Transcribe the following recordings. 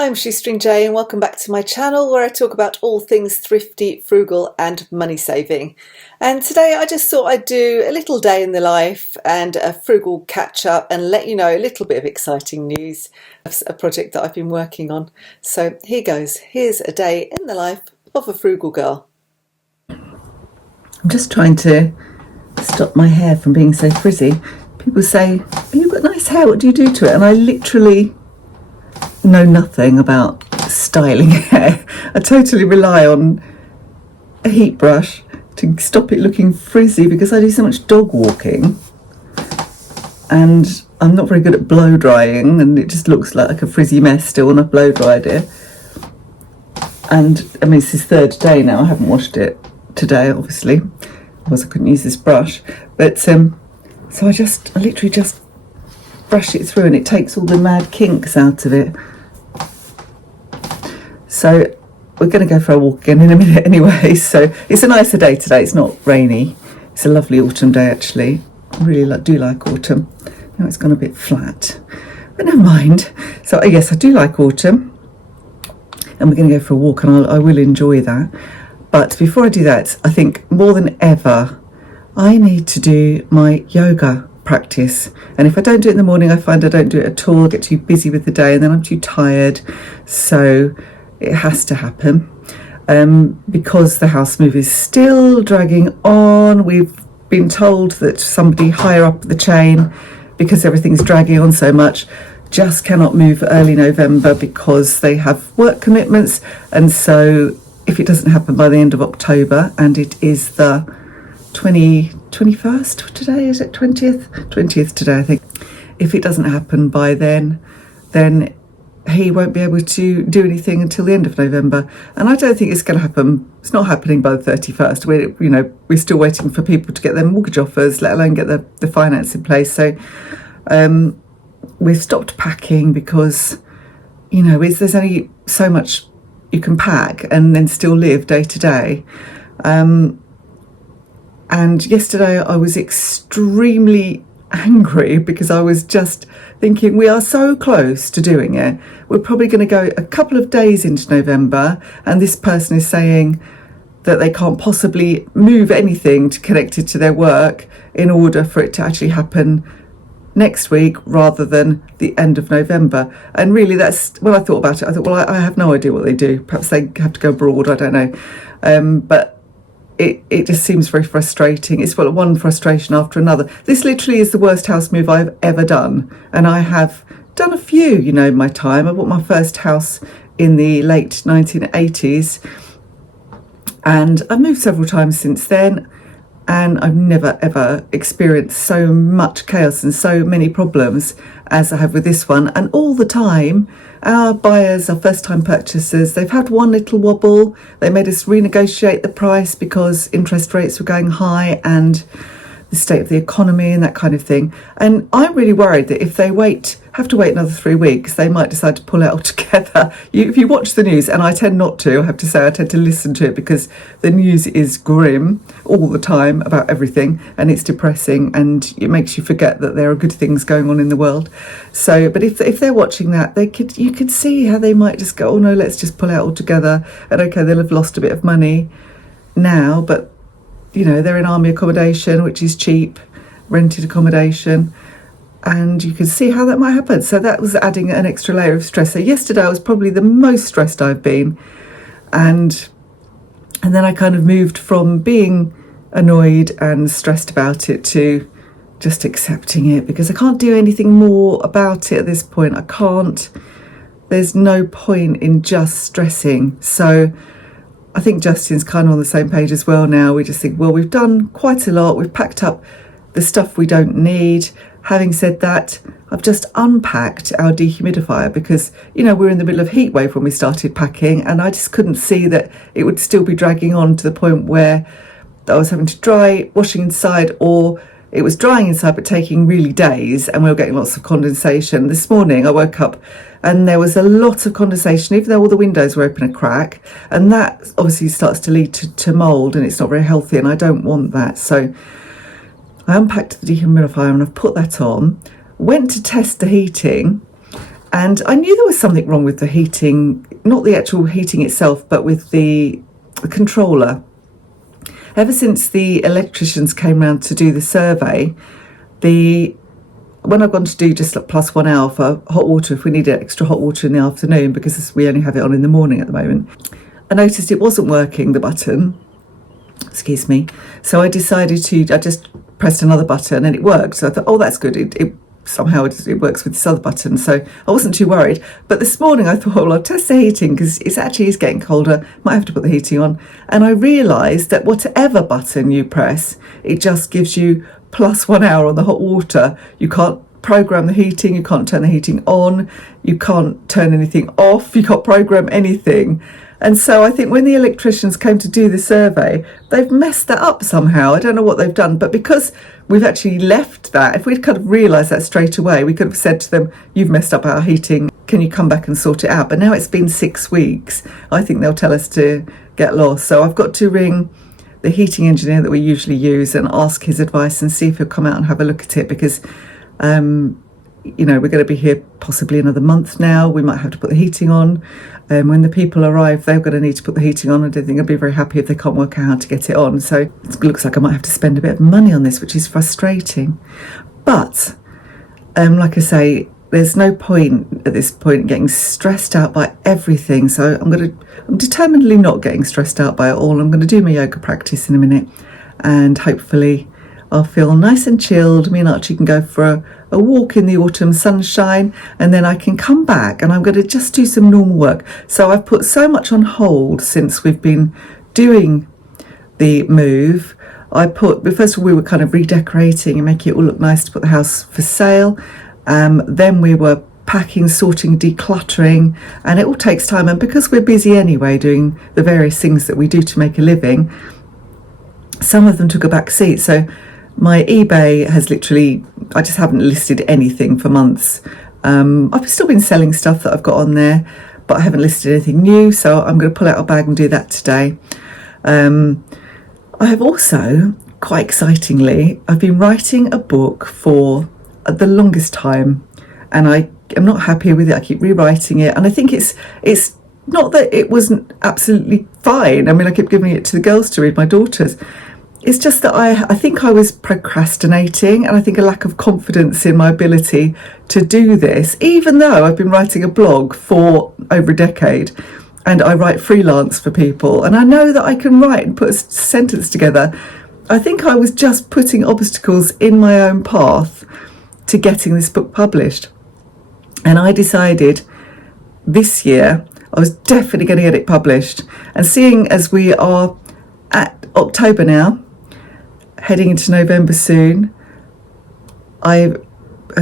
I'm Shoestring Jay and welcome back to my channel where I talk about all things thrifty, frugal and money saving. And today I just thought I'd do a little day in the life and a frugal catch up and let you know a little bit of exciting news of a project that I've been working on. So here goes. Here's a day in the life of a frugal girl. I'm just trying to stop my hair from being so frizzy. People say, oh, you've got nice hair, what do you do to it? And I literally know nothing about styling hair. I totally rely on a heat brush to stop it looking frizzy because I do so much dog walking and I'm not very good at blow drying and it just looks like a frizzy mess still when I've blow dried it. And I mean, it's his third day now. I haven't washed it today, obviously, otherwise I couldn't use this brush. But so I literally just brush it through and it takes all the mad kinks out of it. So we're going to go for a walk again in a minute anyway. So it's a nicer day today. It's not rainy. It's a lovely autumn day actually. I really do like autumn. Now it's gone a bit flat, but never mind. So yes, I do like autumn and we're going to go for a walk and I will enjoy that. But before I do that, I think more than ever, I need to do my yoga practice. And if I don't do it in the morning, I find I don't do it at all. I get too busy with the day and then I'm too tired. So it has to happen. Because the house move is still dragging on. We've been told that somebody higher up the chain, because everything's dragging on so much, just cannot move early November because they have work commitments. And so if it doesn't happen by the end of October, and it is the 21st today, is it 20th today, I think. If it doesn't happen by then he won't be able to do anything until the end of November. And I don't think it's going to happen. It's not happening by the 31st. We're still waiting for people to get their mortgage offers, let alone get the finance in place. So we've stopped packing because, there's only so much you can pack and then still live day to day. And yesterday I was extremely angry because I was just thinking we are so close to doing it. We're probably going to go a couple of days into November and this person is saying that they can't possibly move anything to connect it to their work in order for it to actually happen next week rather than the end of November. And really that's when I thought about it. I thought, well, I have no idea what they do. Perhaps they have to go abroad, I don't know. But it just seems very frustrating. It's one frustration after another. This literally is the worst house move I've ever done. And I have done a few, in my time. I bought my first house in the late 1980s. And I've moved several times since then. And I've never, ever experienced so much chaos and so many problems as I have with this one. And all the time, our buyers, our first-time purchasers, they've had one little wobble. They made us renegotiate the price because interest rates were going high and the state of the economy and that kind of thing. And I'm really worried that if they have to wait another 3 weeks, they might decide to pull out altogether. If you watch the news, and I tend not to, I have to say I tend to listen to it because the news is grim all the time about everything and it's depressing and it makes you forget that there are good things going on in the world. So, but if they're watching that, you could see how they might just go, oh no, let's just pull out altogether. And okay, they'll have lost a bit of money now, but they're in army accommodation, which is cheap, rented accommodation, and you can see how that might happen. So that was adding an extra layer of stress. So yesterday I was probably the most stressed I've been, and then I kind of moved from being annoyed and stressed about it to just accepting it because I can't do anything more about it at this point. I can't. There's no point in just stressing. So I think Justin's kind of on the same page as well now. We just think, well, we've done quite a lot. We've packed up the stuff we don't need. Having said that, I've just unpacked our dehumidifier because, we're in the middle of heat wave when we started packing and I just couldn't see that it would still be dragging on to the point where I was having to dry washing inside, or it was drying inside but taking really days and we were getting lots of condensation. This morning I woke up and there was a lot of condensation even though all the windows were open a crack, and that obviously starts to lead to mould and it's not very healthy and I don't want that. So I unpacked the dehumidifier and I've put that on, went to test the heating And I knew there was something wrong with the heating, not the actual heating itself, but with the controller. Ever since the electricians came round to do the survey, when I've gone to do just like plus 1 hour for hot water, if we need extra hot water in the afternoon, because we only have it on in the morning at the moment, I noticed it wasn't working, the button. Excuse me. So I decided I just pressed another button and it worked. So I thought, oh, that's good. It somehow it works with this other button. So I wasn't too worried. But this morning I thought, well, I'll test the heating because it actually is getting colder. Might have to put the heating on. And I realised that whatever button you press, it just gives you plus 1 hour on the hot water. You can't program the heating, you can't turn the heating on, you can't turn anything off, you can't program anything. And so I think when the electricians came to do the survey, they've messed that up somehow. I don't know what they've done, but because we've actually left that, if we'd kind of realised that straight away, we could have said to them, you've messed up our heating, can you come back and sort it out? But now it's been 6 weeks, I think they'll tell us to get lost. So I've got to ring the heating engineer that we usually use and ask his advice and see if he'll come out and have a look at it, because we're going to be here possibly another month now. We might have to put the heating on. When the people arrive, they're going to need to put the heating on. I don't think they'll be very happy if they can't work out how to get it on. So it looks like I might have to spend a bit of money on this, which is frustrating. But like I say, there's no point at this point getting stressed out by everything. So I'm determinedly not getting stressed out by it all. I'm going to do my yoga practice in a minute, and hopefully I'll feel nice and chilled. Me and Archie can go for a walk in the autumn sunshine, and then I can come back and I'm going to just do some normal work. So I've put so much on hold since we've been doing the move. First of all, we were kind of redecorating and making it all look nice to put the house for sale. Then we were packing, sorting, decluttering, and it all takes time. And because we're busy anyway doing the various things that we do to make a living, some of them took a back seat. So my eBay has I just haven't listed anything for months. I've still been selling stuff that I've got on there, but I haven't listed anything new, so I'm going to pull out a bag and do that today. I have also, quite excitingly, I've been writing a book for the longest time, and I am not happy with it. I keep rewriting it, and I think it's not that it wasn't absolutely fine. I mean, I kept giving it to the girls to read, my daughters. It's just that I think I was procrastinating, and I think a lack of confidence in my ability to do this, even though I've been writing a blog for over a decade and I write freelance for people, and I know that I can write and put a sentence together. I think I was just putting obstacles in my own path to getting this book published. And I decided this year I was definitely going to get it published. And seeing as we are at October now, heading into November soon, I've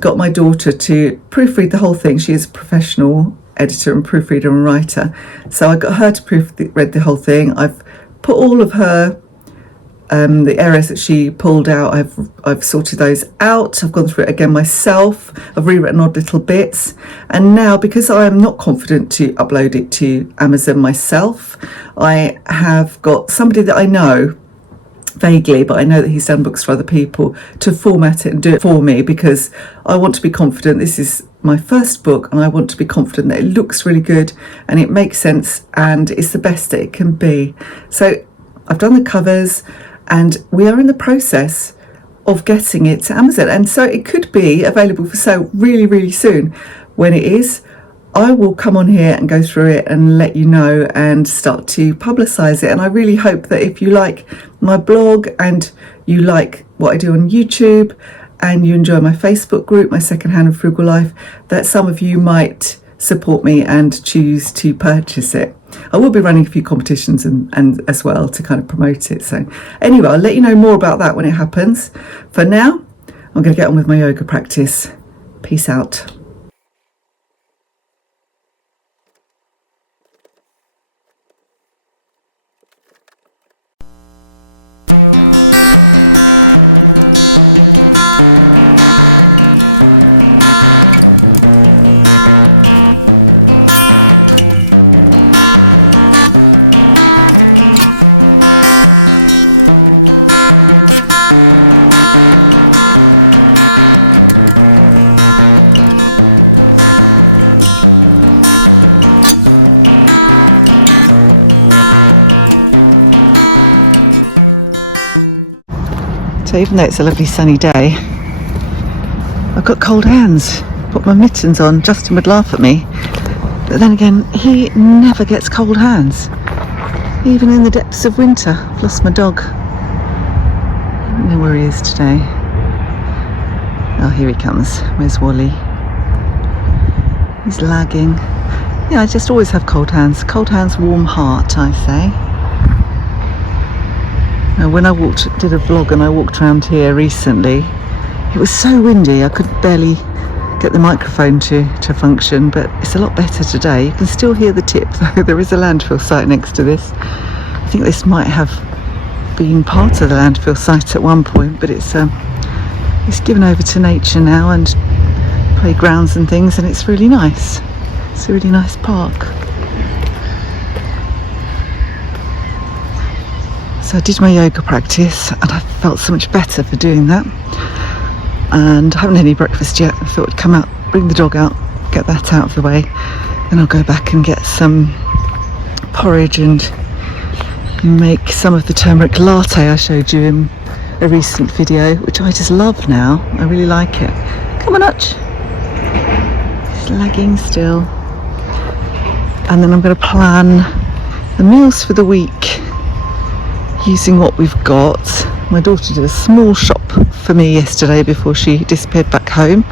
got my daughter to proofread the whole thing. She is a professional editor and proofreader and writer, so I got her to proofread the whole thing. I've put all of her the errors that she pulled out, I've sorted those out. I've gone through it again myself. I've rewritten odd little bits, and now, because I am not confident to upload it to Amazon myself, I have got somebody that I know vaguely, but I know that he's done books for other people, to format it and do it for me, because I want to be confident. This is my first book, and I want to be confident that it looks really good and it makes sense and it's the best that it can be. So I've done the covers, and we are in the process of getting it to Amazon, and so it could be available for sale really, really soon. When it is, I will come on here and go through it and let you know and start to publicise it. And I really hope that if you like my blog and you like what I do on YouTube and you enjoy my Facebook group, my Secondhand and Frugal Life, that some of you might support me and choose to purchase it. I will be running a few competitions and as well to kind of promote it. So anyway, I'll let you know more about that when it happens. For now, I'm going to get on with my yoga practice. Peace out. So even though it's a lovely sunny day, I've got cold hands. Put my mittens on, Justin would laugh at me. But then again, he never gets cold hands. Even in the depths of winter. Plus my dog. I don't know where he is today. Oh, here he comes. Where's Wally? He's lagging. Yeah, I just always have cold hands. Cold hands, warm heart, I say. Now, when I did a vlog and I walked around here recently, it was so windy I could barely get the microphone to function, but it's a lot better today. You can still hear the tip, though. There is a landfill site next to this. I think this might have been part of the landfill site at one point, but it's given over to nature now, and playgrounds and things, and it's really nice. It's a really nice park. So I did my yoga practice and I felt so much better for doing that. And I haven't had any breakfast yet. I thought I'd come out, bring the dog out, get that out of the way. Then I'll go back and get some porridge and make some of the turmeric latte I showed you in a recent video, which I just love now. I really like it. Come on, Hutch. He's lagging still. And then I'm going to plan the meals for the week using what we've got. My daughter did a small shop for me yesterday before she disappeared back home,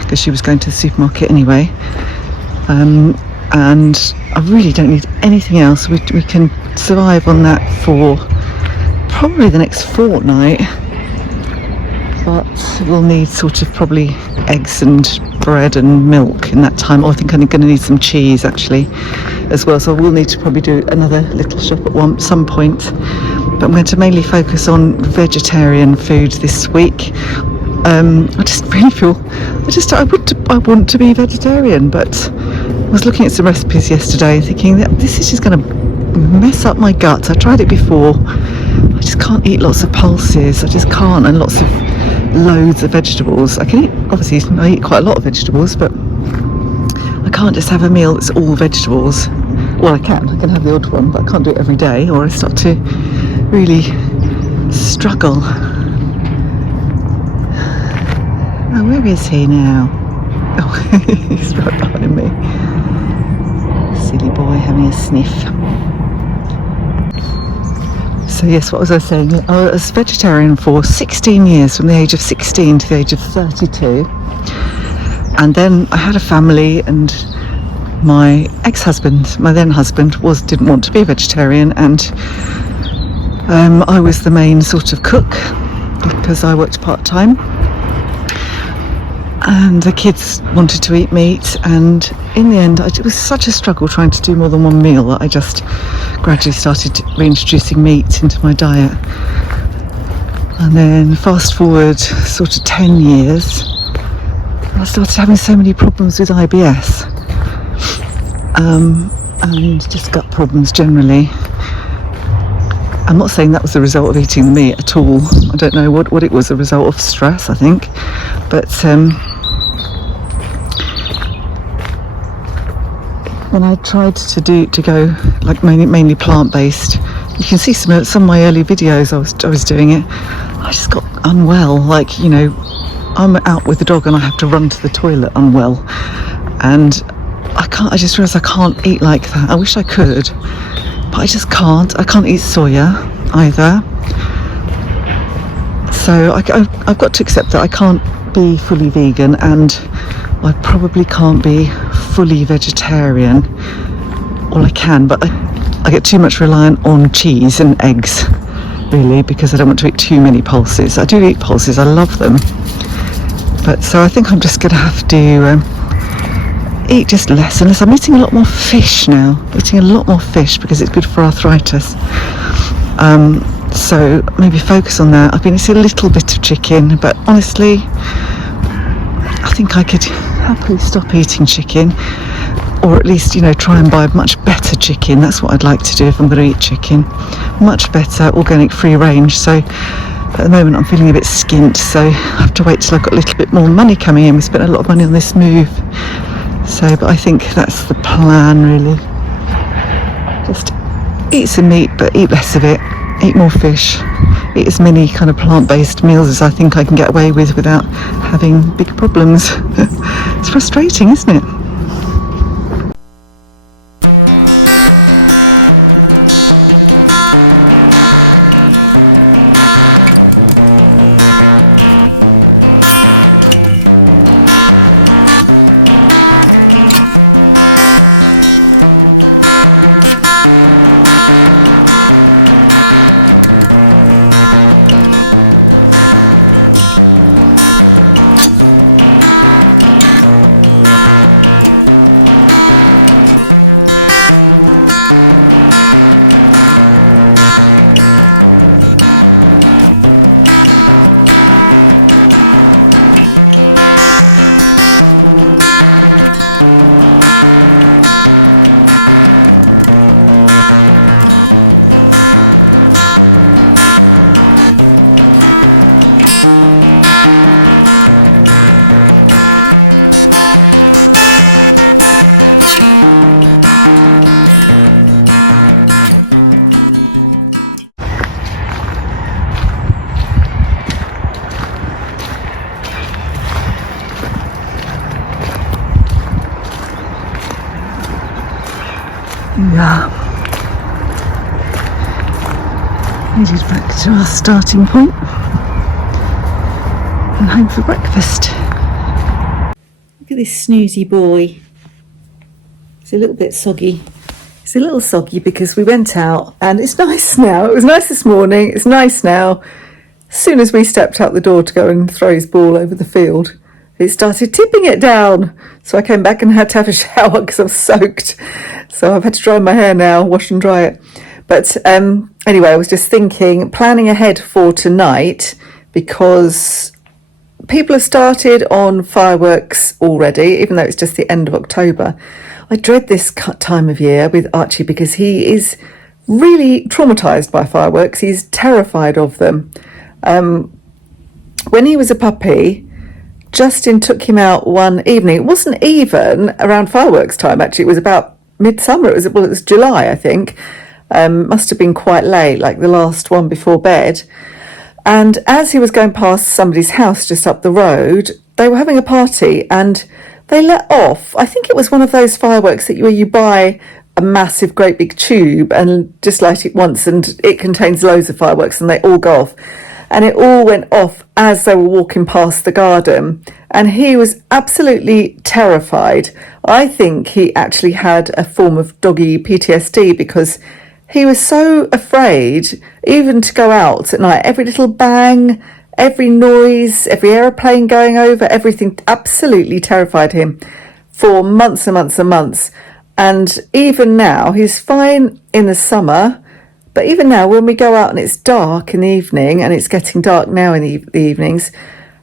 because she was going to the supermarket anyway. And I really don't need anything else. We can survive on that for probably the next fortnight. But we'll need sort of probably eggs and bread and milk in that time. I think I'm going to need some cheese actually as well, so I will need to probably do another little shop at some point. But I'm going to mainly focus on vegetarian food this week. I just really feel I want to be vegetarian, but I was looking at some recipes yesterday thinking that this is just going to mess up my gut. I tried it before. I just can't eat lots of pulses. I just can't, and loads of vegetables. I can eat, obviously I eat quite a lot of vegetables, but I can't just have a meal that's all vegetables. Well, I can have the odd one, but I can't do it every day, or I start to really struggle. Oh, where is he now? Oh, he's right behind me. Silly boy having a sniff. So yes, what was I saying? I was vegetarian for 16 years, from the age of 16 to the age of 32. And then I had a family, and my ex-husband, my then husband, didn't want to be a vegetarian, and I was the main sort of cook because I worked part-time, and the kids wanted to eat meat, and in the end it was such a struggle trying to do more than one meal that I just gradually started reintroducing meat into my diet. And then fast forward sort of 10 years, I started having so many problems with IBS. And just gut problems generally. I'm not saying that was the result of eating the meat at all. I don't know what it was, a result of stress, I think. But when I tried to go like mainly plant-based, you can see some of my early videos I was doing it. I just got unwell, like, you know, I'm out with the dog and I have to run to the toilet unwell, and I just realised I can't eat like that. I wish I could, but I just can't. I can't eat soya either. So I've got to accept that I can't be fully vegan, and I probably can't be fully vegetarian. Well, I can, but I get too much reliant on cheese and eggs, really, because I don't want to eat too many pulses. I do eat pulses, I love them. But so I think I'm just going to have to eat just less, unless I'm eating a lot more fish now. Eating a lot more fish because it's good for arthritis. So maybe focus on that. I've been eating a little bit of chicken, but honestly, I think I could happily stop eating chicken, or at least, you know, try and buy much better chicken. That's what I'd like to do if I'm going to eat chicken. Much better, organic, free range. So at the moment I'm feeling a bit skint, so I have to wait till I've got a little bit more money coming in. We spent a lot of money on this move. So, but I think that's the plan, really. Just eat some meat, but eat less of it. Eat more fish. eat as many kind of plant-based meals as I think I can get away with without having big problems. It's frustrating, isn't it? Yeah. Headed back to our starting point and home for breakfast. Look at this snoozy boy. It's a little bit soggy. It's a little soggy because we went out and it's nice now. It was nice this morning. It's nice now. As soon as we stepped out the door to go and throw his ball over the field, it started tipping it down. So I came back and had to have a shower because I was soaked. So I've had to dry my hair now, wash and dry it. But anyway, I was just thinking, planning ahead for tonight, because people have started on fireworks already, even though it's just the end of October. I dread this time of year with Archie because he is really traumatised by fireworks. He's terrified of them. When he was a puppy, Justin took him out one evening. It wasn't even around fireworks time, actually. It was about midsummer. It was July, I think. Must have been quite late, like the last one before bed. And as he was going past somebody's house just up the road, they were having a party and they let off. I think it was one of those fireworks where you buy a massive, great big tube and just light it once, and it contains loads of fireworks and they all go off. And it all went off as they were walking past the garden. And he was absolutely terrified. I think he actually had a form of doggy PTSD because he was so afraid even to go out at night. Every little bang, every noise, every aeroplane going over, everything absolutely terrified him for months and months and months. And even now, he's fine in the summer. But even now, when we go out and it's dark in the evening, and it's getting dark now in the evenings,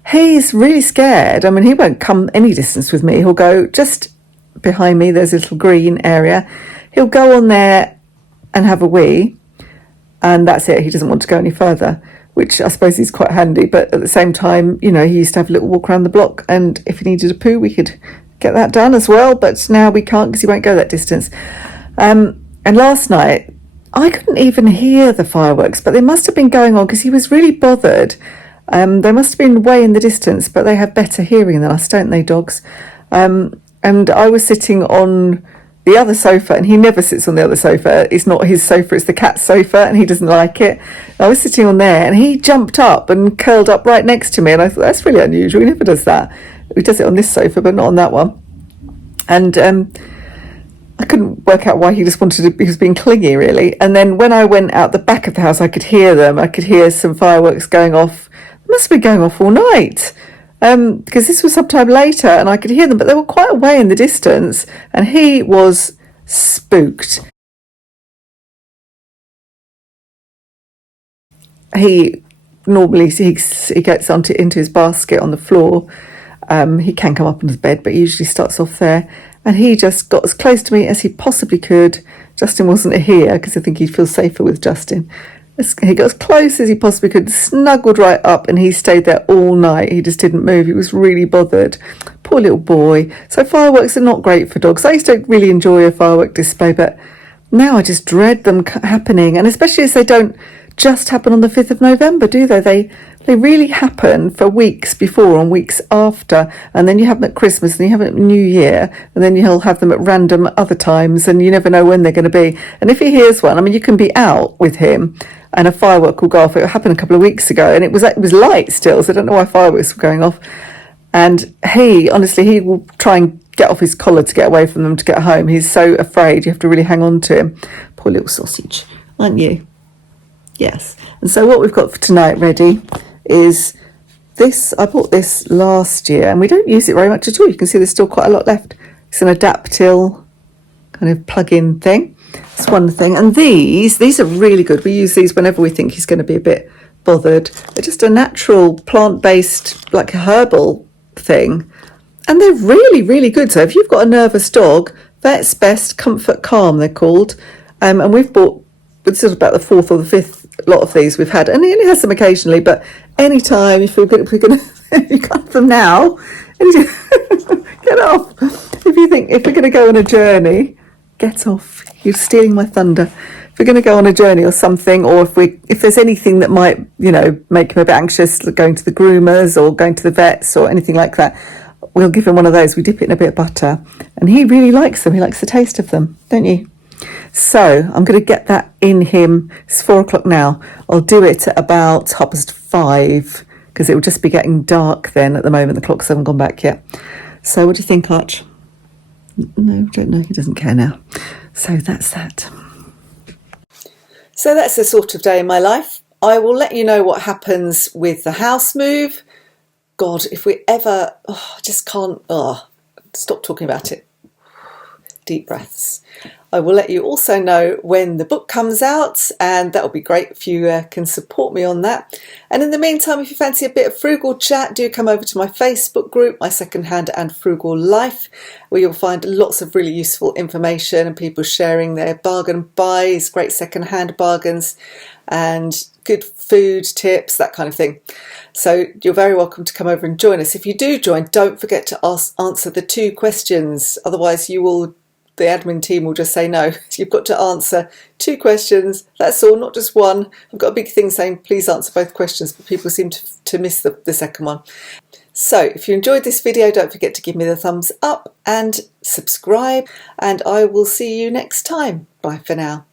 he's really scared. I mean, he won't come any distance with me. He'll go just behind me. There's a little green area. He'll go on there and have a wee, and that's it. He doesn't want to go any further, which I suppose is quite handy. But at the same time, you know, he used to have a little walk around the block, and if he needed a poo, we could get that done as well. But now we can't because he won't go that distance. And last night, I couldn't even hear the fireworks, but they must have been going on because he was really bothered. They must have been way in the distance, but they have better hearing than us, don't they, dogs? And I was sitting on the other sofa, and he never sits on the other sofa. It's not his sofa, it's the cat's sofa, and he doesn't like it. I was sitting on there, and he jumped up and curled up right next to me, and I thought, that's really unusual. He never does that. He does it on this sofa, but not on that one. And I couldn't work out why he just wanted to, he was being clingy, really. And then when I went out the back of the house, I could hear them. I could hear some fireworks going off. They must have been going off all night, because this was sometime later, and I could hear them, but they were quite away in the distance, and he was spooked. He normally, he gets into his basket on the floor. He can come up on his bed, but he usually starts off there. And he just got as close to me as he possibly could. Justin wasn't here because I think he'd feel safer with Justin. He got as close as he possibly could, snuggled right up, and he stayed there all night. He just didn't move. He was really bothered. Poor little boy. So fireworks are not great for dogs. I used to really enjoy a firework display, but now I just dread them happening. And especially as they don't just happen on the 5th of November, do they? They really happen for weeks before and weeks after, and then you have them at Christmas and you have them at New Year, and then you'll have them at random other times, and you never know when they're going to be. And if he hears one, I mean, you can be out with him and a firework will go off. It happened a couple of weeks ago, and it was light still, so I don't know why fireworks were going off. And he will try and get off his collar to get away from them to get home. He's so afraid. You have to really hang on to him. Poor little sausage, aren't you? Yes. And so what we've got for tonight ready is this. I bought this last year and we don't use it very much at all. You can see there's still quite a lot left. It's an DITL kind of plug-in thing. It's one thing. And these are really good. We use these whenever we think he's going to be a bit bothered. They're just a natural plant-based, like a herbal thing. And they're really, really good. So if you've got a nervous dog, Vet's Best Comfort Calm, they're called. And we've bought, it's sort of about the 4th or the 5th lot of these we've had. And he only has them occasionally, but anytime, if we're going to, you got them now, and you, get off. If we're going to go on a journey, get off. You're stealing my thunder. If we're going to go on a journey or something, or if there's anything that might, make him a bit anxious, like going to the groomers or going to the vets or anything like that, we'll give him one of those. We dip it in a bit of butter, and he really likes them. He likes the taste of them, don't you? So I'm going to get that in him. It's 4 o'clock now. I'll do it at about 5:30 because it will just be getting dark then. At the moment, the clocks haven't gone back yet. So what do you think, Arch? No, don't know. He doesn't care now. So that's that. So that's the sort of day in my life. I will let you know what happens with the house move. God, if we ever, I just can't, stop talking about it. Deep breaths. I will let you also know when the book comes out, and that will be great if you can support me on that. And in the meantime, if you fancy a bit of frugal chat, do come over to my Facebook group, My Secondhand and Frugal Life, where you'll find lots of really useful information and people sharing their bargain buys, great secondhand bargains, and good food tips, that kind of thing. So you're very welcome to come over and join us. If you do join, don't forget to answer the 2 questions. Otherwise, the admin team will just say no. You've got to answer 2 questions. That's all, not just one. I've got a big thing saying please answer both questions, but people seem to miss the second one. So if you enjoyed this video, don't forget to give me the thumbs up and subscribe, and I will see you next time. Bye for now.